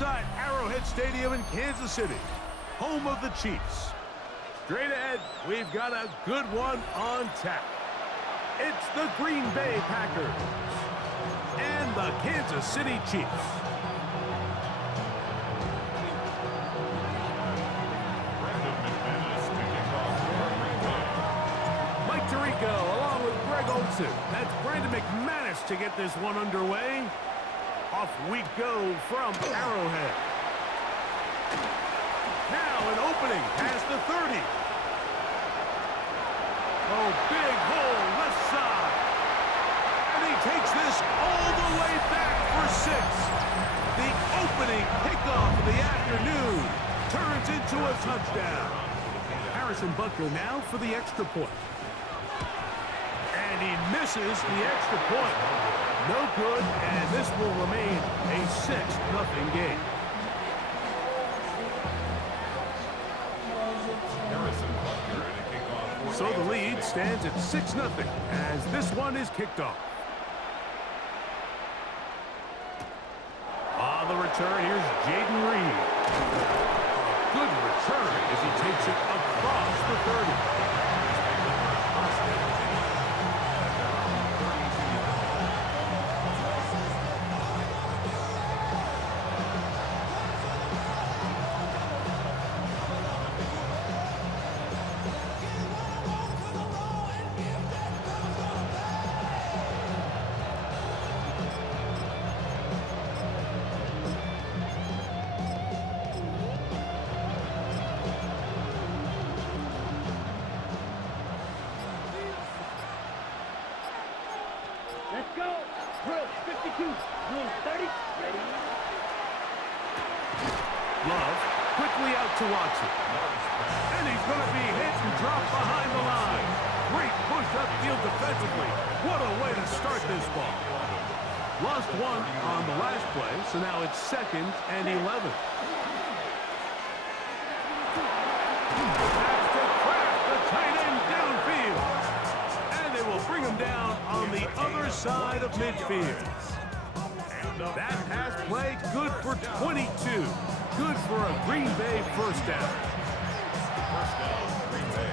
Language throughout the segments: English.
inside Arrowhead Stadium in Kansas City, home of the Chiefs. Straight ahead, we've got a good one on tap. It's the Green Bay Packers and the Kansas City Chiefs. Mike Tirico along with Greg Olsen. That's Brandon McManus to get this one underway. Off we go from Arrowhead. Now an opening past the 30. Oh, big hole left side. And he takes this all the way back for 6. The opening kickoff of the afternoon turns into a touchdown. Harrison Butker now for the extra point. And he misses the extra point. No good, and this will remain a 6-0 game. So the lead stands at 6-0 as this one is kicked off. On the return, here's Jaden Reed. A good return as he takes it across the 30. Let's go. Drill 52. Drill 30. Ready. Love quickly out to Watson. And he's going to be hit and dropped behind the line. Great push upfield defensively. What a way to start this ball. Lost one on the last play, so now it's 2nd and 11. That's to craft the tight end downfield. And they will bring him down on the other side of midfield. That pass play good for 22. Good for a Green Bay first down. First down, Green Bay.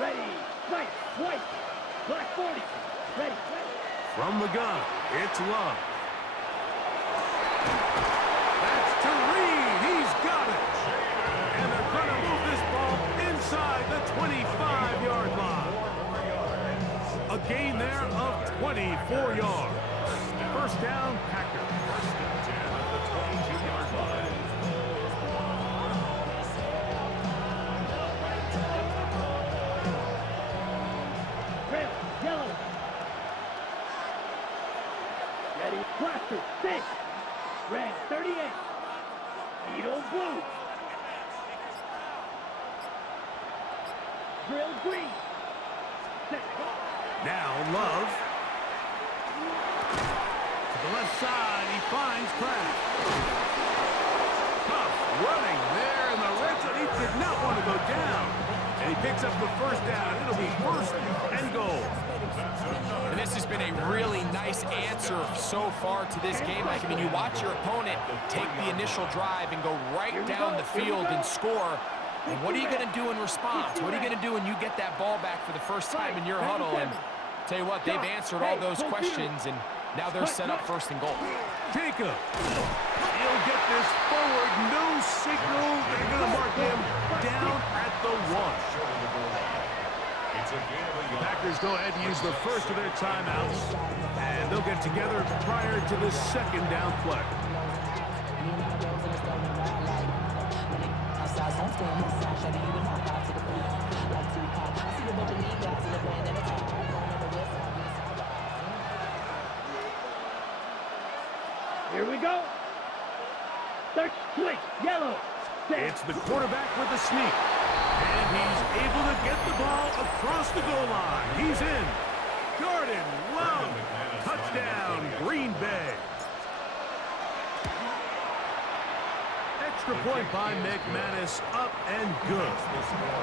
Ready. Right. White. Black 40. Ready. From the gun, it's Love. That's to Reed. He's got it. And they're going to move this ball inside the 25-yard line. A gain there of 24 yards. First down, Packers. First and 10 at the 22-yard line. Red. Yellow. Ready. Blaster. 6. Red. 38. Beetle blue. Drill green. 6. Now Love. To the left side, he finds Kraft. Tough running there in the red zone. He did not want to go down. And he picks up the first down. It'll be 1st and goal. And this has been a really nice answer so far to this game. Like, I mean, you watch your opponent take the initial drive and go right down the field and score. And what are you going to do in response? What are you going to do when you get that ball back for the first time in your huddle? And tell you what, they've answered all those questions, and now they're set up 1st and goal. Jacob. He'll get this forward. No signal. They're going to mark him down at the 1. The Packers go ahead and use the first of their timeouts, and they'll get together prior to the 2nd down play. Here we go. Third switch. Yellow. It's the quarterback with the sneak. And he's able to get the ball across the goal line. He's in. Jordan Love. Touchdown, Green Bay. Extra point by McManus, up and good.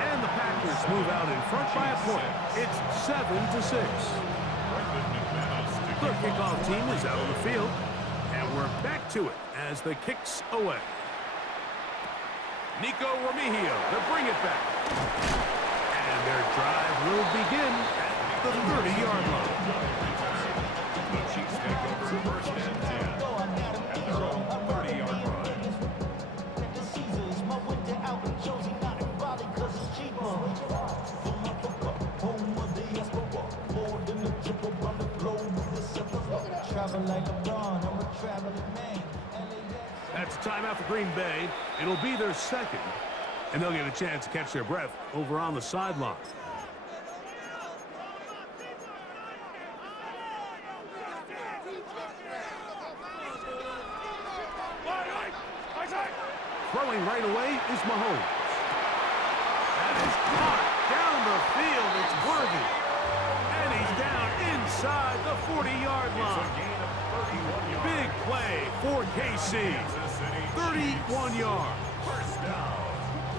And the Packers move out in front by a point. It's 7-6. kickoff team is out on the field. And we're back to it as the kick's away. Nico Remigio to bring it back. And their drive will begin at the 30-yard line. The Chiefs take over first and 10 at their own 30-yard line. That's a timeout for Green Bay. It'll be their second, and they'll get a chance to catch their breath over on the sideline. Throwing right away is Mahomes. That is caught down the field. It's worthy. And he's down inside the 40-yard line. Big play for KC. 31 yards.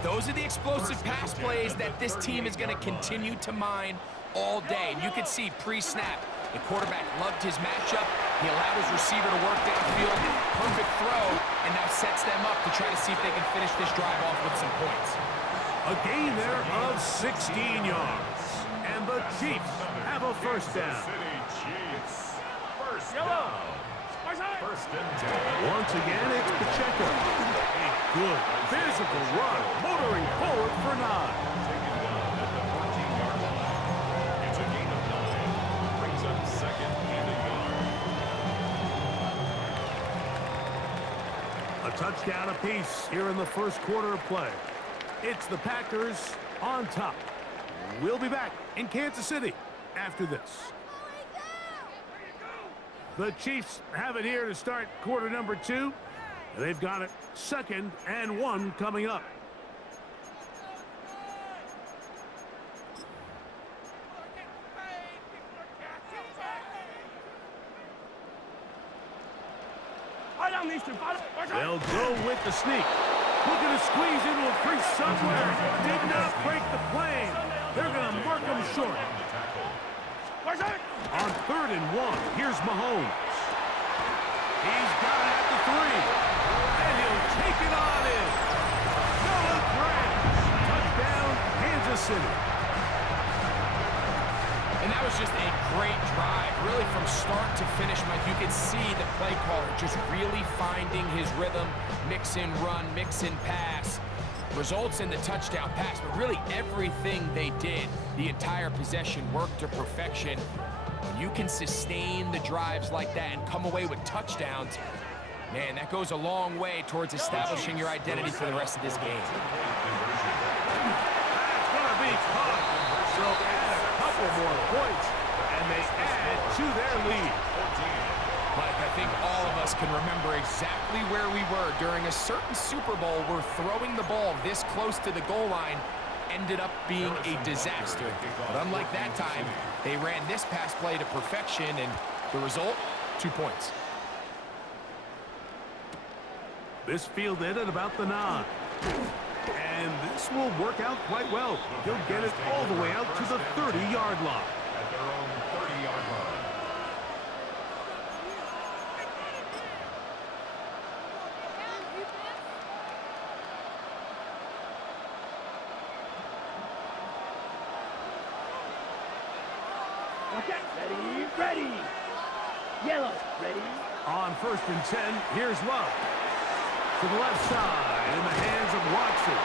Those are the explosive pass plays that this team is going to continue to mine all day. And you can see pre-snap, the quarterback loved his matchup. He allowed his receiver to work downfield. Perfect throw, and now sets them up to try to see if they can finish this drive off with some points. A gain there of 16 yards. And the Chiefs have a first down. First and 10. Once again, it's Pacheco. A good physical run, motoring forward for 9. Taken down at the 14-yard line. It's a gain of 9. Brings up second and a yard. A touchdown apiece here in the first quarter of play. It's the Packers on top. We'll be back in Kansas City after this. The Chiefs have it here to start quarter number 2. They've got it 2nd and 1 coming up. They'll go with the sneak. Looking to squeeze into a crease somewhere. Did not break the plane. They're going to mark him short. On 3rd and 1, here's Mahomes. He's got it at the 3. And he'll take it on in. Noah Grant. Touchdown, Kansas City. And that was just a great drive, really from start to finish, Mike. You could see the play caller just really finding his rhythm, mix and run, mix and pass. Results in the touchdown pass, but really everything they did, the entire possession worked to perfection. When you can sustain the drives like that and come away with touchdowns, man, that goes a long way towards establishing your identity for the rest of this game. That's going to be caught. So add a couple more points, and they add to their lead. Mike, I think all of us can remember exactly where we were during a certain Super Bowl where throwing the ball this close to the goal line ended up being a disaster. But unlike that time, they ran this pass play to perfection, and the result, 2 points. This fielded at about the 9. And this will work out quite well. He'll get it all the way out to the 30-yard line. At their own 30-yard line. Ready. Yellow. Ready. On 1st and 10, here's Love. To the left side in the hands of Watson.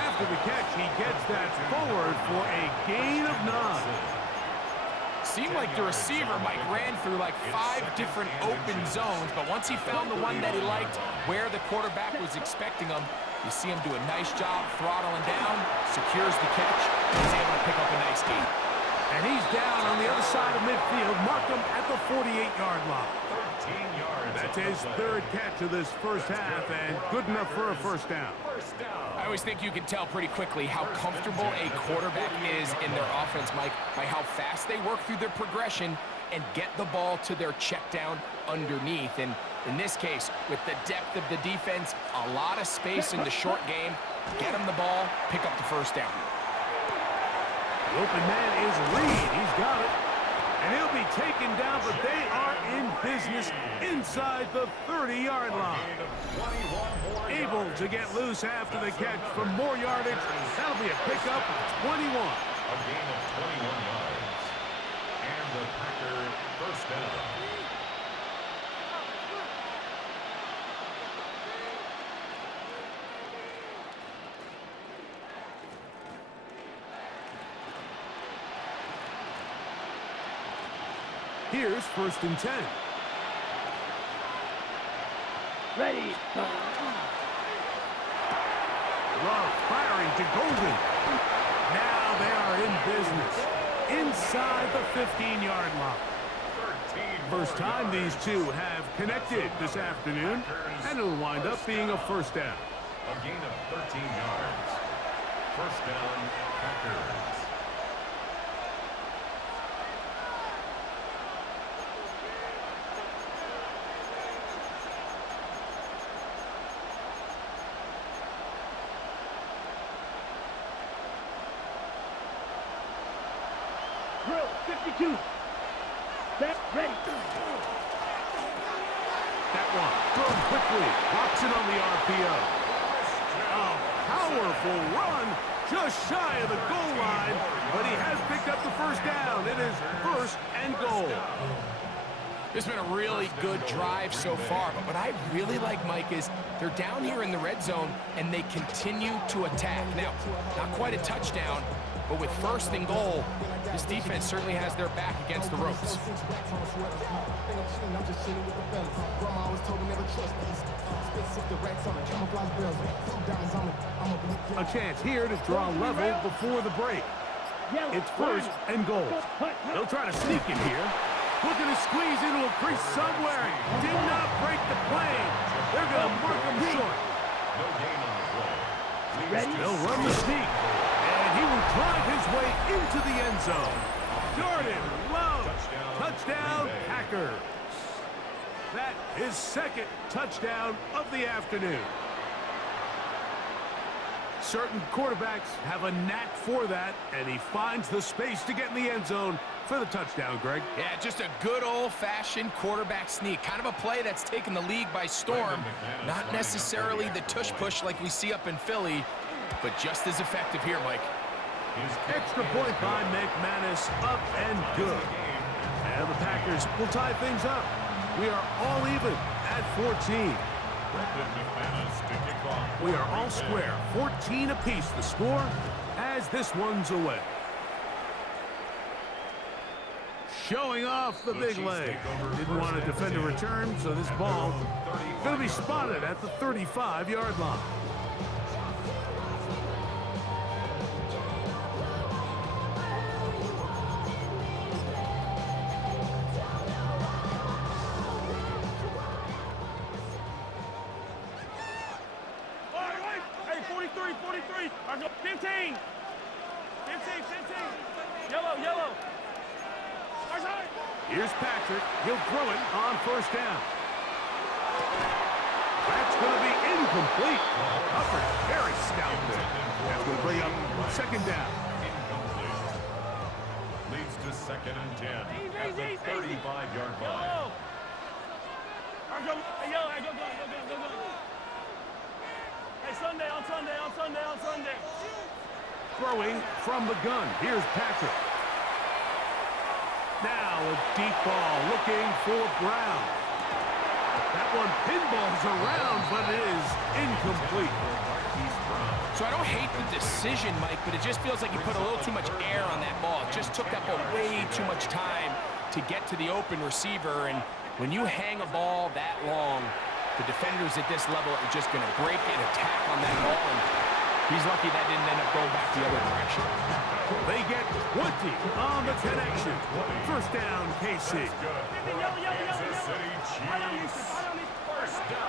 After the catch, he gets that forward for a gain of 9. Seemed like the receiver, Mike, ran through like 5 different open zones, but once he found the one that he liked, where the quarterback was expecting him, you see him do a nice job throttling down, secures the catch, and he's able to pick up a nice gain. And he's down on the other side of midfield. Mark him at the 48-yard line. 13 yards. That's his 3rd catch of this first half, and good enough for a first down. I always think you can tell pretty quickly how comfortable a quarterback is in their offense, Mike, by how fast they work through their progression and get the ball to their check down underneath. And in this case, with the depth of the defense, a lot of space in the short game, get him the ball, pick up the first down. The open man is Reed. He's got it. And he'll be taken down, but they are in business inside the 30-yard line. Able to get loose after the catch for more yardage. That'll be a pickup of 21. A gain of 21 yards. And the Packer first down. Here's 1st and 10. Ready. Love firing to Golden. Now they are in business inside the 15-yard line. First time these two have connected this afternoon, and it'll wind up being a first down. A gain of 13 yards. First down, Packers. Drill. 52. Set. Ready. That one thrown quickly, locks it on the RPO. A powerful run, just shy of the goal line, but he has picked up the first down. It is 1st and goal. This has been a really good drive so far, but what I really like, Mike, is they're down here in the red zone, and they continue to attack. Now, not quite a touchdown, but with 1st and goal, this defense certainly has their back against the ropes. A chance here to draw level before the break. It's 1st and goal. They'll try to sneak it here. Looking to squeeze into a crease somewhere. Did not break the plane. They're going to mark him short. No gain on the play. Ready. They'll run the sneak. And he will drive his way into the end zone. Jordan Love. Touchdown, Packers. That is 2nd touchdown of the afternoon. Certain quarterbacks have a knack for that, and he finds the space to get in the end zone for the touchdown, Greg. Yeah, just a good old-fashioned quarterback sneak. Kind of a play that's taken the league by storm. Not necessarily the tush-push like we see up in Philly, but just as effective here, Mike. Extra point by McManus, up and good. And the Packers will tie things up. We are all even at 14. We are all square, 14 apiece the score as this one's away. Showing off the big leg. Didn't want to defend a return, so this ball going to be spotted at the 35-yard line. Hey, 43, 43. 15. 15, 15. Yellow. Here's Patrick. He'll throw it on 1st down. That's going to be incomplete. Coverage very stout there. That's going to bring up 2nd down. Incomplete. Leads to 2nd and 10 at the 35-yard line. Go. Hey, Sunday. Throwing from the gun. Here's Patrick. Now a deep ball looking for Brown. That one pinballs around, but it is incomplete. So I don't hate the decision, Mike, but it just feels like he put a little too much air on that ball. It just took that ball way too much time to get to the open receiver. And when you hang a ball that long, the defenders at this level are just going to break and attack on that ball. And he's lucky that didn't end up going back the other direction. They get 20 on the connection. 1st down, KC.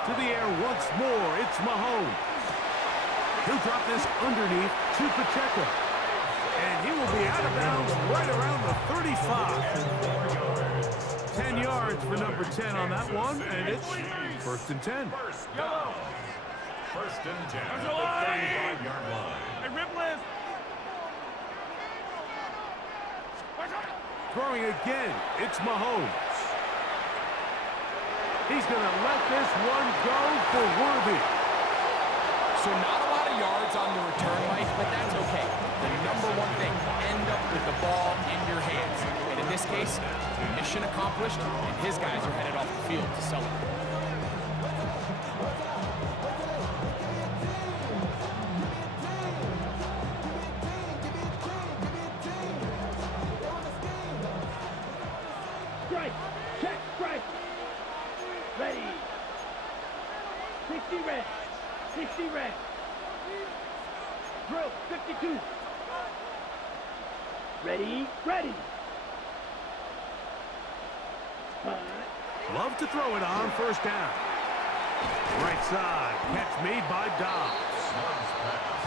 To the air once more, it's Mahomes. He'll drop this underneath to Pacheco. And he will be out of bounds right around the 35. 10 yards for number 10 on that one, and it's 1st and 10. 1st and 10 at the 35-yard line. Hey, rip list. Throwing again, it's Mahomes. He's going to let this one go for Worthy. So not a lot of yards on the return, Mike, but that's okay. The number one thing, end up with the ball in your hands. And in this case, mission accomplished, and his guys are headed off the field to celebrate. Strike. Check. Strike. Ready. 60 red. 60 red. Drill. 52. Ready. Ready. Love to throw it on first down. Right side. Catch made by Dobbs.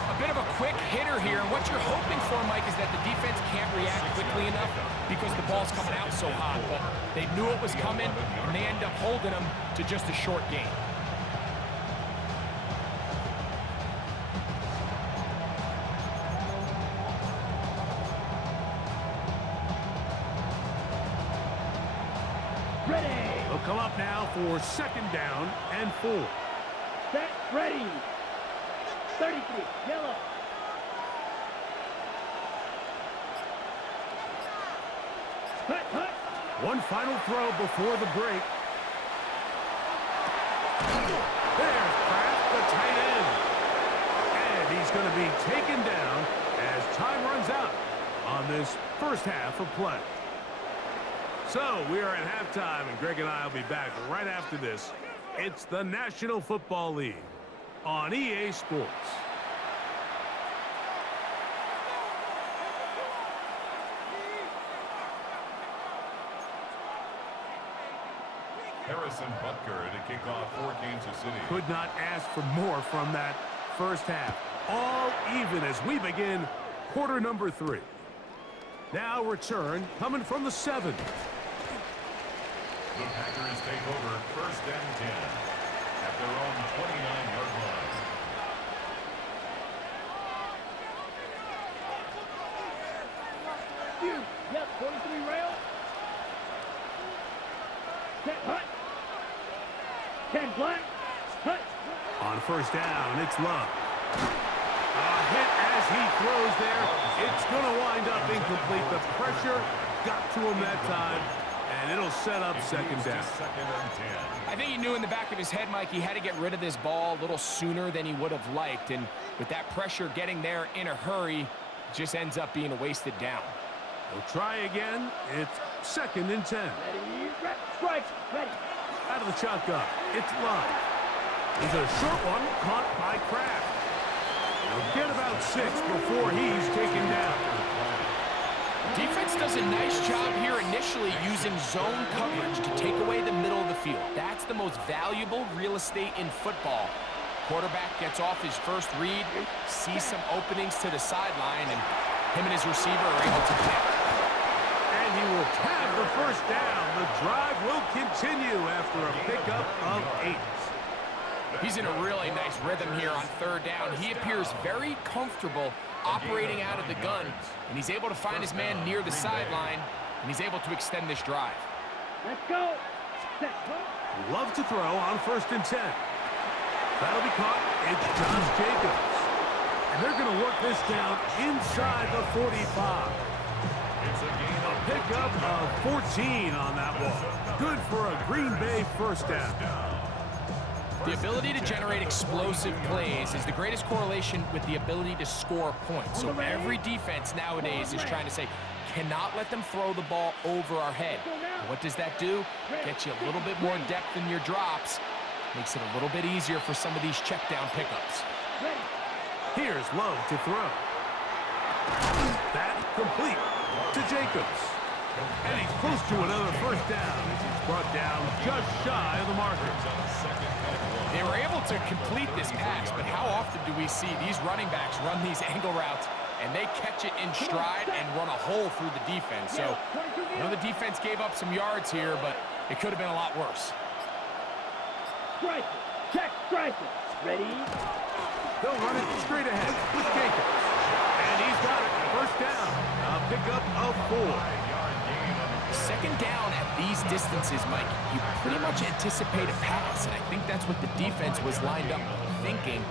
A bit of a quick hitter here, and what you're hoping for, Mike, is that the defense can't react quickly enough because the ball's coming out so hot. But they knew it was coming, and they end up holding them to just a short gain. Ready. They'll come up now for second down and 4. Set. Ready. 33. Yellow. Hut. One final throw before the break. There's Kraft, the tight end. And he's going to be taken down as time runs out on this first half of play. So we are at halftime, and Greg and I will be back right after this. It's the National Football League on EA Sports. Harrison Butker to kick off for Kansas City. Could not ask for more from that first half. All even as we begin quarter number 3. Now return coming from the 7. The Packers take over first and 10 at their own 29-yard line. Yep, 43 rail. Set. Hut. 10 black. Hut. On first down, it's Love. A hit as he throws there. It's going to wind up incomplete. The pressure got to him that time, and it'll set up second down. Second and 10. I think he knew in the back of his head, Mike, he had to get rid of this ball a little sooner than he would have liked. And with that pressure getting there in a hurry, it just ends up being a wasted down. He'll try again. It's second and 10. Ready. Strike. Ready. Out of the shotgun, it's Love. He's a short one caught by Kraft. He'll get about 6 before he's taken down. Defense does a nice job here initially using zone coverage to take away the middle of the field. That's the most valuable real estate in football. Quarterback gets off his first read, sees some openings to the sideline, and him and his receiver are able to connect. And he will tag the first down. The drive will continue after a pickup of 8. He's in a really nice rhythm here on third down. He appears very comfortable operating out of the gun, and he's able to find his man near the sideline, and he's able to extend this drive. Let's go. Set. Love to throw on first and 10. That'll be caught. It's Josh Jacobs. And they're going to work this down inside the 45. It's a gain of Pickup of 14 on that one. Good for a Green Bay first down. The ability to generate explosive plays is the greatest correlation with the ability to score points. So every defense nowadays is trying to say, cannot let them throw the ball over our head. What does that do? Get you a little bit more depth in your drops. Makes it a little bit easier for some of these check down pickups. Here's Love to throw. That complete to Jacobs. And he's close to another first down as he's brought down just shy of the marker. They were able to complete this pass, but how often do we see these running backs run these angle routes and they catch it in stride and run a hole through the defense? So I know the defense gave up some yards here, but it could have been a lot worse. Strike. Check. Strike. Ready. They'll run it straight ahead with Jacobs. And he's got it. First down. A pickup of 4. second down at these distances, Mike, you pretty much anticipate a pass, and I think that's what the defense was lined up thinking.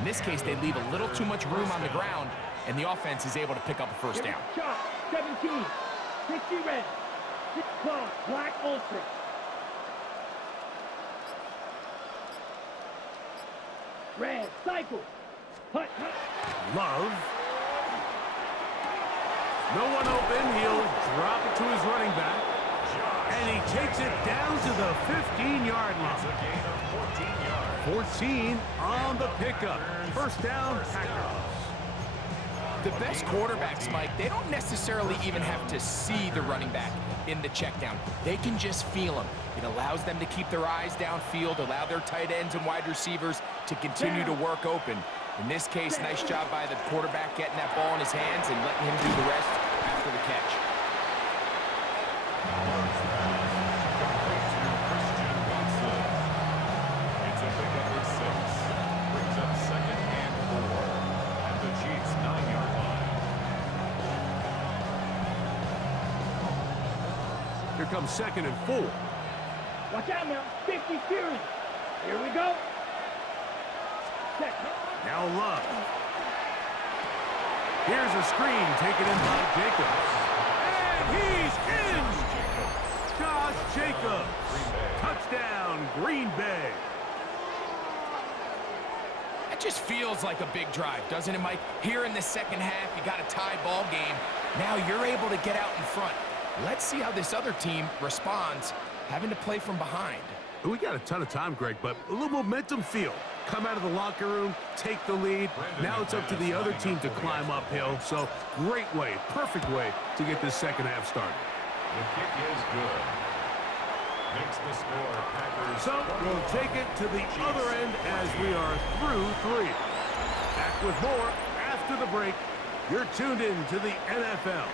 In this case, they leave a little too much room on the ground, and the offense is able to pick up a first down. Chop, 17, 60 red, 6 claw, black ultra. Red, cycle. Hut, hut. Love. No one open. He'll drop it to his running back. And he takes it down to the 15-yard It's a line. gain of 14 yards. 14 on the pickup. First down, Packers. The best quarterbacks, Mike, they don't necessarily even have to see the running back in the check down. They can just feel him. It allows them to keep their eyes downfield, allow their tight ends and wide receivers to continue to work open. In this case, nice job by the quarterback getting that ball in his hands and letting him do the rest after the catch. It's a pickup of 6. Brings up second and 4. At the Chiefs' 9-yard line. Here comes second and 4. Watch out now, 50 Fury. Here we go. Set. Now Love. Here's a screen taken in by Jacobs. And he's in! Josh Jacobs. Touchdown, Green Bay. That just feels like a big drive, doesn't it, Mike? Here in the second half, you got a tie ball game. Now you're able to get out in front. Let's see how this other team responds, having to play from behind. We got a ton of time, Greg, but a little momentum feel. Come out of the locker room, take the lead. Now it's up to the other team to climb uphill. So great way, perfect way to get this second half started. The kick is good. Makes the score Packers. So we'll take it to the other end as we are through 3. Back with more after the break. You're tuned in to the NFL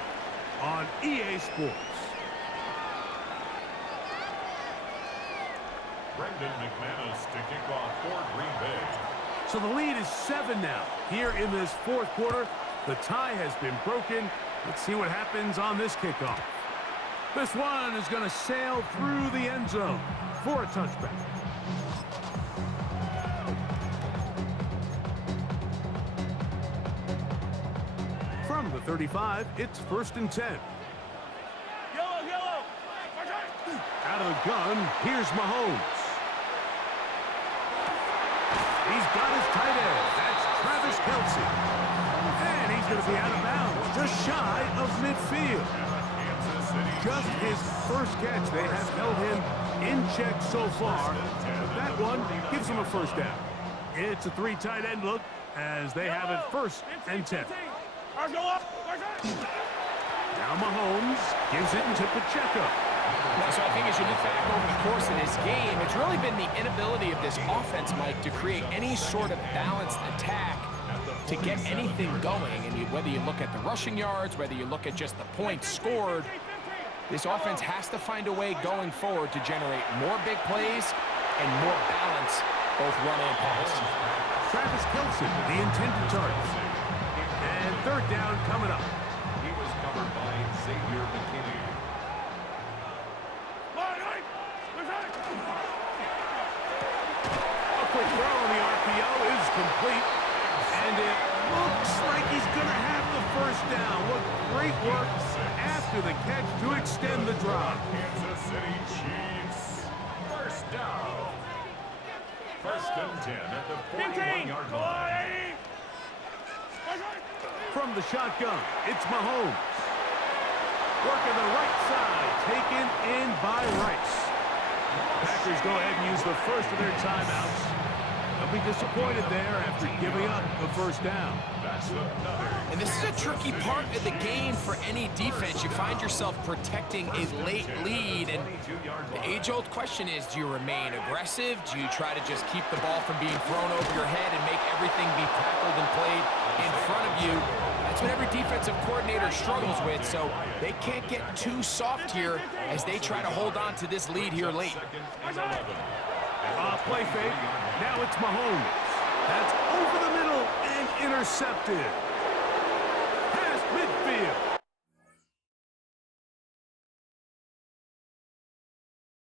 on EA Sports. Brendan McManus to kick off for Green Bay. So the lead is 7 now. Here in this fourth quarter, the tie has been broken. Let's see what happens on this kickoff. This one is going to sail through the end zone for a touchback. From the 35, it's 1st and 10. Yellow. Out of the gun, here's Mahomes. He's got his tight end. That's Travis Kelce. And he's going to be out of bounds, just shy of midfield. Just his first catch. They have held him in check so far, but that one gives him a first down. It's a 3 tight end look as they have it 1st and 10. Now Mahomes gives it to Pacheco. Well, so I think as you look back over the course of this game, it's really been the inability of this offense, Mike, to create any sort of balanced attack to get anything going. And whether you look at the rushing yards, whether you look at just the points scored, this offense has to find a way going forward to generate more big plays and more balance, both run and pass. Travis Kelce, the intended target. And 3rd down coming up. He was covered by Xavier McKinney. A quick throw on the RPO is complete. And it looks like he's going to have the first down. What great work after the catch to extend the drive. Kansas City Chiefs. First down. 1st and 10 at the 41-yard line. From the shotgun, it's Mahomes. Working the right side, taken in by Rice. Packers go ahead and use the first of their timeouts. They'll be disappointed there after giving up the first down. And this is a tricky part of the game for any defense. You find yourself protecting a late lead, and the age-old question is, do you remain aggressive? Do you try to just keep the ball from being thrown over your head and make everything be tackled and played in front of you? That's what every defensive coordinator struggles with, so they can't get too soft here as they try to hold on to this lead here late. Play fake. Now it's Mahomes. That's over the middle and intercepted.